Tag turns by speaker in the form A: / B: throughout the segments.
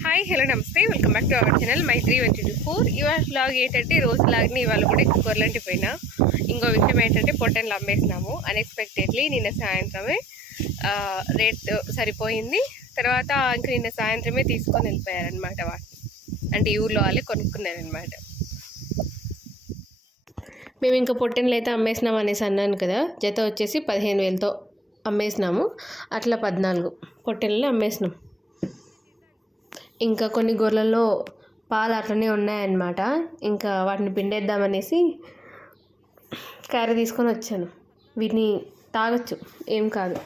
A: Hi hello నమస్తే. Welcome back to our channel my three one two four ఇవాళ blog ఏంటంటే రోజు లాగ్ని ఇవాళ కూడా గొర్రెలంటి పోయినా ఇంకో విషయం ఏంటంటే పొట్టని అమ్మేసినాము అన్ఎక్స్పెక్టెడ్లీ నిన్న సాయంత్రమే రేట్ సరిపోయింది. తర్వాత ఇంక నిన్న సాయంత్రమే తీసుకొని వెళ్ళిపోయారనమాట వాటిని అంటే ఈ ఊర్లో వాళ్ళే కొనుక్కున్నారనమాట మేము ఇంకా పొట్టెన్లు అయితే అమ్మేసినాం అనేసి అన్నాను కదా. జత వచ్చేసి పదిహేను వేలతో అమ్మేసినాము. అట్లా పద్నాలుగు పొట్టెన్లు అమ్మేసినాం. ఇంకా కొన్ని గొర్రెల్లో పాలు అట్లనే ఉన్నాయన్నమాట. ఇంకా వాటిని పిండేద్దామనేసి క్యారీ తీసుకొని వచ్చాను. వీటిని తాగొచ్చు ఏం కాదు.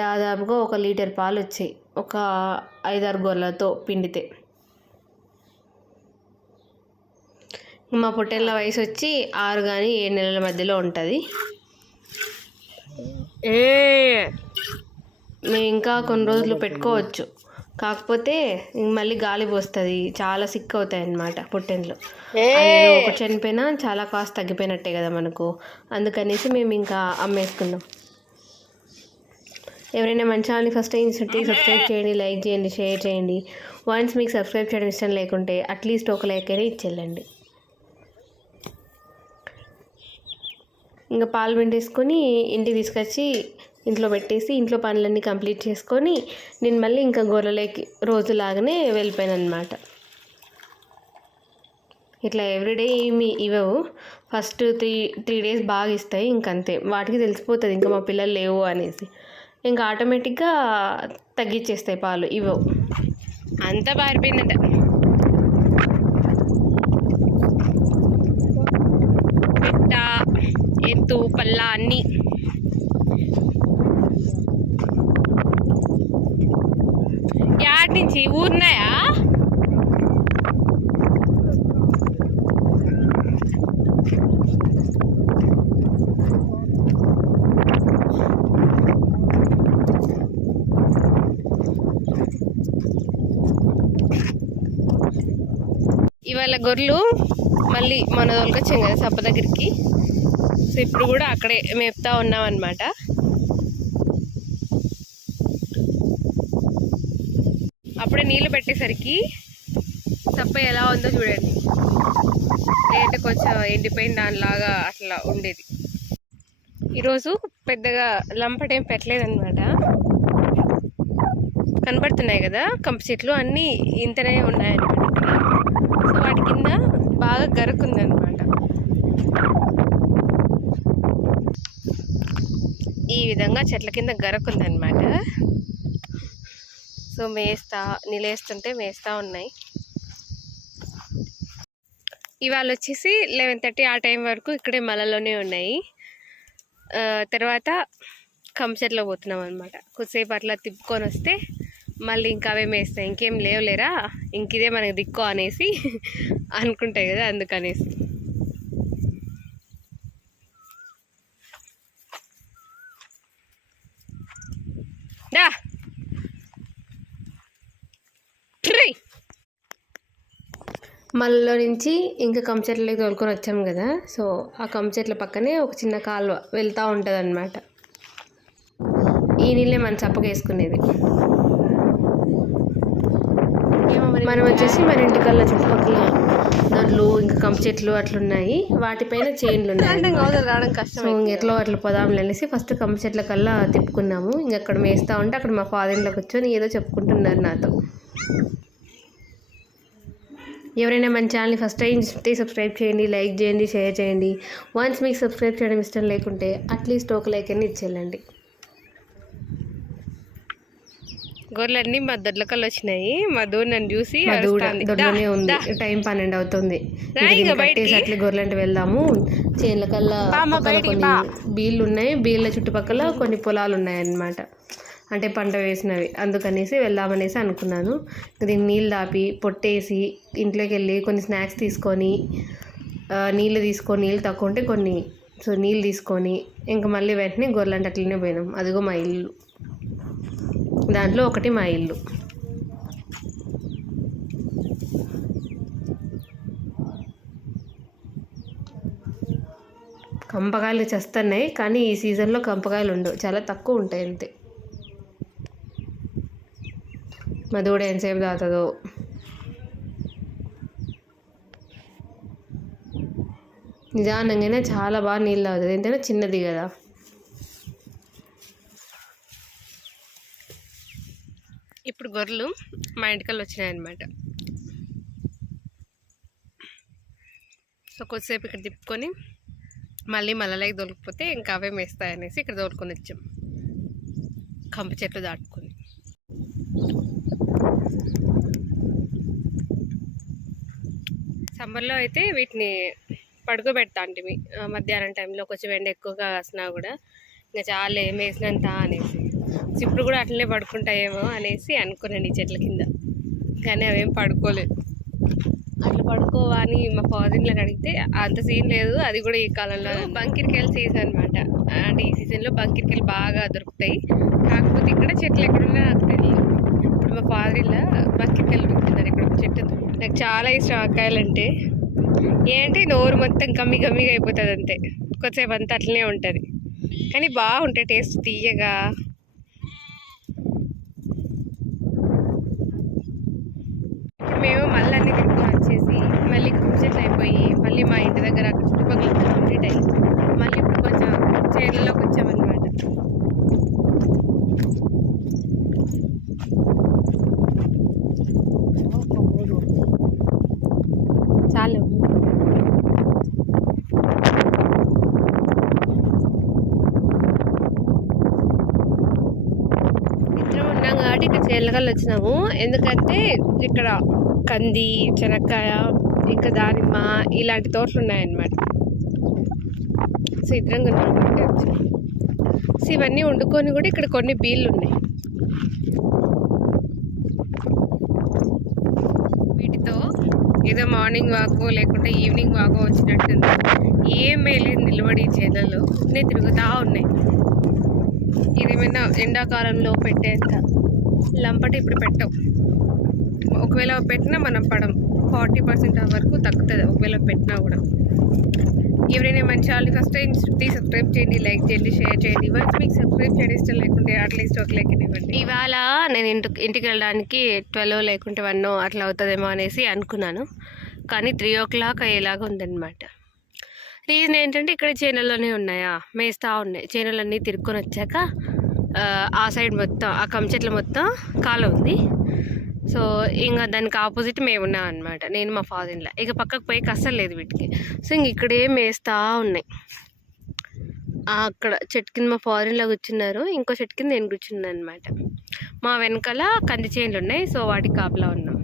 A: దాదాపుగా ఒక లీటర్ పాలు వచ్చాయి ఒక ఐదారు గొర్రెలతో పిండితే. మా పొట్టేళ్ళ వయసు వచ్చి ఆరు కానీ ఏడు నెలల మధ్యలో ఉంటుంది. ఏ ఇంకా కొన్ని రోజులు పెట్టుకోవచ్చు. కాకపోతే మళ్ళీ గాలి పోస్తుంది. చాలా సిక్ అవుతాయి అన్నమాట పొట్టెన్లు ఒకటి చనిపోయినా చాలా కాస్ట్ తగ్గిపోయినట్టే కదా మనకు. అందుకనేసి మేము ఇంకా అమ్మేసుకున్నాం. ఎవరైనా మన ఛానల్ని ఫస్ట్ టైం చూస్తే సబ్స్క్రైబ్ చేయండి లైక్ చేయండి షేర్ చేయండి. వన్స్ మీకు సబ్స్క్రైబ్ చేయడం ఇష్టం లేకుంటే అట్లీస్ట్ ఒక లైక్ అయినా ఇచ్చేళ్ళండి. ఇంకా పాలు పిండేసుకొని ఇంటికి తీసుకొచ్చి ఇంట్లో పెట్టేసి ఇంట్లో పనులన్నీ కంప్లీట్ చేసుకొని నేను మళ్ళీ ఇంకా గొర్రెలకి రోజులాగానే వెళ్ళిపోయాను అనమాట ఇట్లా ఎవ్రీడే ఏమి ఇవ్వవు. ఫస్ట్ త్రీ త్రీ డేస్ బాగా ఇస్తాయి ఇంకంతే. వాటికి తెలిసిపోతుంది ఇంకా మా పిల్లలు లేవు అనేసి. ఇంకా ఆటోమేటిక్గా తగ్గించేస్తాయి పాలు ఇవ్వవు. అంతా పారిపోయిందంట. పెట్ట ఎత్తు పల్ల అన్నీ. నుంచి ఊరినాయా? ఇవాళ గొర్రెలు మళ్ళీ మన దొలకొచ్చాం కదా సప్ప దగ్గరికి. సో ఇప్పుడు కూడా అక్కడే మేపుతా ఉన్నాం అనమాట అప్పుడే నీళ్ళు పెట్టేసరికి సప్ప ఎలా ఉందో చూడండి. లేట్ కొంచెం ఎండిపోయిన దానిలాగా అట్లా ఉండేది. ఈరోజు పెద్దగా లంపటేం పెట్టలేదన్నమాట. కనబడుతున్నాయి కదా కంప చెట్లు అన్నీ ఇంతనే ఉన్నాయన్నమాట. సో వాటి కింద బాగా గరుకుందనమాట ఈ విధంగా చెట్ల కింద గరకుందనమాట సో మేస్తా నిలేస్తుంటే మేస్తా ఉన్నాయి. ఇవాళ వచ్చేసి లెవెన్ థర్టీ ఆ టైం వరకు ఇక్కడే మలలోనే ఉన్నాయి. తర్వాత కంచెట్లో పోతున్నాం అనమాట కొద్దిసేపు అట్లా తిప్పుకొని వస్తే మళ్ళీ ఇంకా అవే మేస్తాయి ఇంకేం లేవులేరా? ఇంక ఇదే మనకి దిక్కు అనేసి అనుకుంటాయి కదా అందుకనేసి. మళ్ళీ నుంచి ఇంకా కంచెట్లకి తోలుకొని వచ్చాం కదా. సో ఆ కంచెట్ల పక్కనే ఒక చిన్న కాలువ వెళ్తూ ఉంటుంది అనమాట ఈ నీళ్ళే మన చప్పకేసుకునేది మనం వచ్చేసి మన ఇంటికల్లా చుట్టుపక్కల దొడ్లు ఇంకా కంప చెట్లు అట్లున్నాయి. వాటిపైన చైన్లు ఉన్నాయి సో ఎట్లా అట్లా పోదాం అనేసి ఫస్ట్ కంప చెట్ల కల్లా తిప్పుకున్నాము. ఇంక అక్కడ మేస్తా ఉంటే అక్కడ మా ఫాదర్లో కూర్చొని ఏదో చెప్పుకుంటున్నారు నాతో. ఎవరైనా మన ఛానల్ని ఫస్ట్ టైం చూస్తే సబ్స్క్రైబ్ చేయండి లైక్ చేయండి షేర్ చేయండి. వన్స్ మీకు సబ్స్క్రైబ్ చేయడం ఇష్టం లేకుంటే అట్లీస్ట్ ఒక లైక్ అని ఇచ్చేయండి గొర్రెలన్నీ మా దొడ్లకల్లు వచ్చినాయి. మా దూడ నన్ను చూసి. దొడ్లోనే ఉంది.
B: టైం పన్నెండు అవుతుంది. అట్లా గొర్రెలంటే వెళ్దాము. చేనుల కల్లా
A: బామ్మ
B: పక్కన
A: బయటికి
B: కొన్ని. బీళ్ళు ఉన్నాయి. బీళ్ళ చుట్టుపక్కల కొన్ని పొలాలు ఉన్నాయి అన్నమాట అంటే పంట వేసినవి. అందుకనేసి వెళ్దామనేసి అనుకున్నాను. దీన్ని నీళ్ళు దాపి పొట్టేసి ఇంట్లోకి వెళ్ళి కొన్ని స్నాక్స్ తీసుకొని నీళ్ళు తీసుకొని నీళ్ళు తక్కువ ఉంటే కొన్ని సో నీళ్ళు తీసుకొని ఇంకా మళ్ళీ వెంటనే గొర్రెలంటే అట్లనే పోయినాం. అదిగో మా ఇల్లు. దాంట్లో ఒకటి మా ఇల్లు. కంపకాయలు చేస్తున్నాయి కానీ ఈ సీజన్లో కంపకాయలు ఉండవు. చాలా తక్కువ ఉంటాయి అంతే. మా దూడ ఎంతసేపు తాగుతుందో. నిదానంగానే చాలా బాగా నీళ్ళు తాగుతుంది. ఏంటంటే చిన్నది కదా.
A: ఇప్పుడు గొర్రెలు మా ఇంటికల్లా వచ్చినాయన్నమాట. సో కొద్దిసేపు ఇక్కడ తిప్పుకొని మళ్ళీ మళ్ళలకి దొరికిపోతే ఇంకా అవే మేస్తాయి అనేసి ఇక్కడ దొరుకుని వచ్చాం. కంప చెట్లు దాటు సమ్మర్లో అయితే వీటిని పడుకోబెడతా అంటే మధ్యాహ్నం టైంలో కొంచెం ఎండ ఎక్కువగా కాసినా కూడా. ఇంకా చాలా ఏం వేసినంత అనేసి. చిప్పుడు ఇప్పుడు కూడా అట్లనే పడుకుంటాయేమో అనేసి అనుకున్నాను ఈ చెట్ల కింద. కానీ అవేం పడుకోలేదు అట్లా పడుకోవా అని మా ఫాదర్ని అడిగితే అంత సీన్ లేదు అది కూడా ఈ కాలంలో బంకిరికాయల సీజన్ అనమాట అంటే ఈ సీజన్లో బంకిరికాయలు బాగా దొరుకుతాయి. కాకపోతే ఇక్కడ చెట్లు ఎక్కడున్నా నాకు తెలియదు మా ఫాదర్ ఇలా బంకిరికాయలు దొరుకుతున్నారు ఇక్కడ ఒక చెట్టు నాకు చాలా ఇష్టం ఆకాయలంటే అంటే ఏంటి? నోరు మొత్తం గమ్మి గమ్మిగా అయిపోతుంది అంతే. కొద్దిసేపు అంతా అట్లనే ఉంటుంది. కానీ బాగుంటాయి టేస్ట్ తీయగా మేము మళ్ళీ అన్ని తిప్పుకొని వచ్చేసి మళ్ళీ కుప్ప చెట్లు అయిపోయి మళ్ళీ మా ఇంటి దగ్గర అక్కడ చుట్టుపక్కల అంతా కంప్లీట్ అయ్యి మళ్ళీ ఇప్పుడు కొంచెం చేనులోకి వచ్చామన్నమాట చాలు ఇద్దరం ఉన్నాం కాబట్టి ఇక్కడ వచ్చినాము. ఎందుకంటే ఇక్కడ కంది చెనక్కాయ ఇంకా దానిమ్మ ఇలాంటి తోటలు ఉన్నాయన్నమాట. సో ఇద్దరం ఉన్నాం వచ్చాము సో ఇవన్నీ వండుకొని కూడా ఇక్కడ కొన్ని బీళ్ళు ఉన్నాయి. వీటితో ఏదో మార్నింగ్ వాకో లేకుంటే ఈవినింగ్ వాకో వచ్చినట్టుంది. ఏం వేయలేదు నిలబడి ఈ చేలలో నేను తిరుగుతూ ఉన్నాయి. ఇదేమైనా ఎండాకాలంలో పెట్టేంత లంపటి ఇప్పుడు పెట్టవు ఒకవేళ పెట్టినా మనం పడం. ఫార్టీ పర్సెంట్ వరకు తగ్గుతుంది. ఒకవేళ పెట్టినా కూడా. ఎవరైనా మంచి వాళ్ళు ఫస్ట్ టైం ప్లీజ్ సబ్స్క్రైబ్ చేయండి లైక్ చేయండి షేర్ చేయండి. వన్స్ మీకు సబ్స్క్రైబ్ చేయడం ఇష్టం లేకుంటే అట్లీస్ట్ ఒక లైక్ ఇవ్వండి. ఇవాళ నేను ఇంటికి ఇంటికి వెళ్ళడానికి ట్వెల్వ్ లేకుంటే వన్ అట్లా అవుతుందేమో అనేసి అనుకున్నాను. కానీ త్రీ ఓ క్లాక్ అయ్యేలాగా ఉందన్నమాట. రీజన్ ఏంటంటే ఇక్కడ చేనులోనే ఉన్నాయా? మేస్తా ఉన్నాయి. చేనులన్నీ తిరుక్కొని వచ్చాక ఆ, సైడ్ మొత్తం ఆ కంచెట్ల మొత్తం కాలు ఉంది. సో ఇంకా దానికి ఆపోజిట్ మేము ఉన్నాం అనమాట నేను మా ఫాదర్లా ఇక పక్కకు పోయి అస్సలు లేదు వీటికి. సో ఇంక ఇక్కడే మేస్తా ఉన్నాయి. అక్కడ చెట్టు కింద మా ఫాదర్లా కూర్చున్నారు. ఇంకో చెట్టు కింద నేను కూర్చున్నాను అనమాట మా వెనకాల కంది చేనులు ఉన్నాయి. సో వాటికి కాపలా ఉన్నాం.